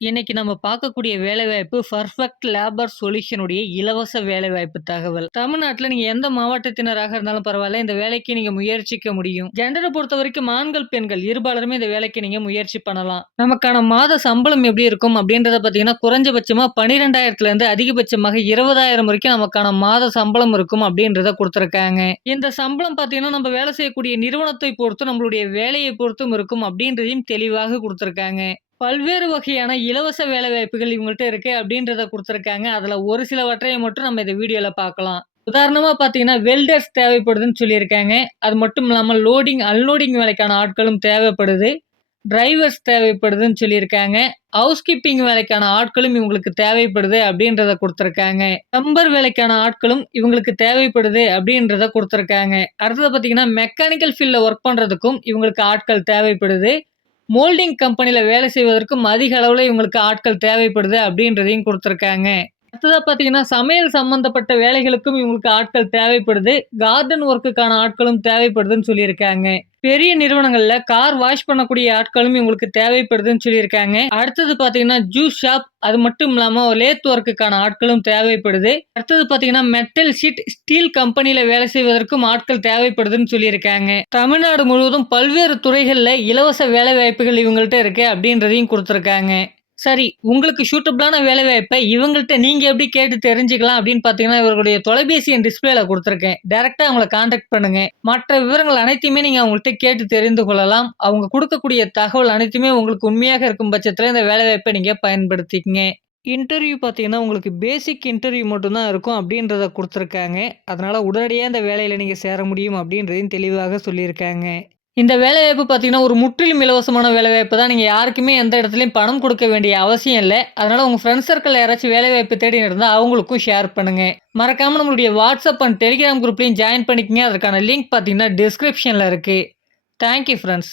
இன்னைக்கு நம்ம பார்க்கக்கூடிய வேலைவாய்ப்பு பர்ஃபெக்ட் லேபர் சொல்யூஷனுடைய இலவச வேலைவாய்ப்பு தகவல். தமிழ்நாட்டில் நீங்க எந்த மாவட்டத்தினராக இருந்தாலும் பரவாயில்ல இந்த வேலைக்கு நீங்க முயற்சிக்க முடியும். ஜெண்டரை பொறுத்த வரைக்கும் ஆண்கள் பெண்கள் இருபாலருமே இந்த வேலைக்கு நீங்க முயற்சி பண்ணலாம். நமக்கான மாத சம்பளம் எப்படி இருக்கும் அப்படின்றத பார்த்தீங்கன்னா குறைஞ்சபட்சமா பனிரெண்டாயிரத்துல இருந்து அதிகபட்சமாக இருபதாயிரம் வரைக்கும் நமக்கான மாத சம்பளம் இருக்கும் அப்படின்றத கொடுத்துருக்காங்க. இந்த சம்பளம் பார்த்தீங்கன்னா நம்ம வேலை செய்யக்கூடிய நிறுவனத்தை பொறுத்து நம்மளுடைய வேலையை பொறுத்தும் இருக்கும் அப்படின்றதையும் தெளிவாக கொடுத்துருக்காங்க. பல்வேறு வகையான இலவச வேலைவாய்ப்புகள் இவங்கள்ட்ட இருக்கு அப்படின்றத கொடுத்துருக்காங்க. அதில் ஒரு சிலவற்றையும் மட்டும் நம்ம இந்த வீடியோவில் பார்க்கலாம். உதாரணமாக பார்த்தீங்கன்னா வெல்டர்ஸ் தேவைப்படுதுன்னு சொல்லியிருக்காங்க. அது மட்டும் இல்லாமல் லோடிங் அன்லோடிங் வேலைக்கான ஆட்களும் தேவைப்படுது. டிரைவர்ஸ் தேவைப்படுதுன்னு சொல்லியிருக்காங்க. ஹவுஸ் கீப்பிங் வேலைக்கான ஆட்களும் இவங்களுக்கு தேவைப்படுது அப்படின்றத கொடுத்துருக்காங்க. நம்பர் வேலைக்கான ஆட்களும் இவங்களுக்கு தேவைப்படுது அப்படின்றத கொடுத்துருக்காங்க. அடுத்தது பார்த்தீங்கன்னா மெக்கானிக்கல் ஃபீல்டில் ஒர்க் பண்ணுறதுக்கும் இவங்களுக்கு ஆட்கள் தேவைப்படுது. மோல்டிங் கம்பெனியில் வேலை செய்வதற்கும் அதிக அளவில் இவங்களுக்கு ஆட்கள் தேவைப்படுது அப்படின்றதையும் கொடுத்துருக்காங்க. அடுத்ததாக பார்த்தீங்கன்னா சமையல் சம்மந்தப்பட்ட வேலைகளுக்கும் இவங்களுக்கு ஆட்கள் தேவைப்படுது. கார்டன் ஒர்க்குக்கான ஆட்களும் தேவைப்படுதுன்னு சொல்லியிருக்காங்க. பெரிய நிறுவனங்கள்ல கார் வாஷ் பண்ணக்கூடிய ஆட்களும் இவங்களுக்கு தேவைப்படுதுன்னு சொல்லியிருக்காங்க. அடுத்தது பாத்தீங்கன்னா ஜூஸ் ஷாப் அது மட்டும் இல்லாம லேத் ஒர்க்குக்கான ஆட்களும் தேவைப்படுது. அடுத்தது பாத்தீங்கன்னா மெட்டல் ஷீட் ஸ்டீல் கம்பெனியில் வேலை செய்வதற்கும் ஆட்கள் தேவைப்படுதுன்னு சொல்லியிருக்காங்க. தமிழ்நாடு முழுவதும் பல்வேறு துறைகள்ல இலவச வேலை வாய்ப்புகள் இவங்கள்ட்ட இருக்கு அப்படின்றதையும் கொடுத்துருக்காங்க. சரி உங்களுக்கு சூட்டபிளான வேலைவாய்ப்பை இவங்கள்ட்ட நீங்கள் எப்படி கேட்டு தெரிஞ்சுக்கலாம் அப்படின்னு பார்த்தீங்கன்னா இவர்களுடைய தொலைபேசி என் டிஸ்பிளேல கொடுத்துருக்கேன். டேரெக்டாக அவங்கள காண்டாக்ட் பண்ணுங்க. மற்ற விவரங்கள் அனைத்தையுமே நீங்கள் அவங்கள்ட்ட கேட்டு தெரிந்து கொள்ளலாம். அவங்க கொடுக்கக்கூடிய தகவல் அனைத்துமே உங்களுக்கு உண்மையாக இருக்கும் பட்சத்தில் இந்த வேலைவாய்ப்பை நீங்கள் பயன்படுத்திக்கங்க. இன்டர்வியூ பார்த்தீங்கன்னா உங்களுக்கு பேசிக் இன்டர்வியூ மட்டும்தான் இருக்கும் அப்படின்றத கொடுத்துருக்காங்க. அதனால் உடனடியாக இந்த வேலையில் நீங்கள் சேர முடியும் அப்படின்றதையும் தெளிவாக சொல்லியிருக்காங்க. இந்த வேலைவாய்ப்பு பார்த்தீங்கன்னா ஒரு முற்றிலும் இலவசமான வேலைவாய்ப்பு தான். நீங்கள் யாருக்குமே எந்த இடத்துலையும் பணம் கொடுக்க வேண்டிய அவசியம் இல்லை. அதனால் உங்கள் ஃப்ரெண்ட்ஸ் சர்க்கிளில் யாராச்சும் வேலைவாய்ப்பு தேடி இருந்தால் அவங்களுக்கும் ஷேர் பண்ணுங்கள் மறக்காமல் நம்மளுடைய வாட்ஸ்அப் அண்ட் டெலிகிராம் குரூப்லையும் ஜாயின் பண்ணிக்கங்க. அதற்கான லிங்க் பார்த்தீங்கன்னா டிஸ்கிரிப்ஷனில் இருக்குது தேங்க்யூ ஃப்ரெண்ட்ஸ்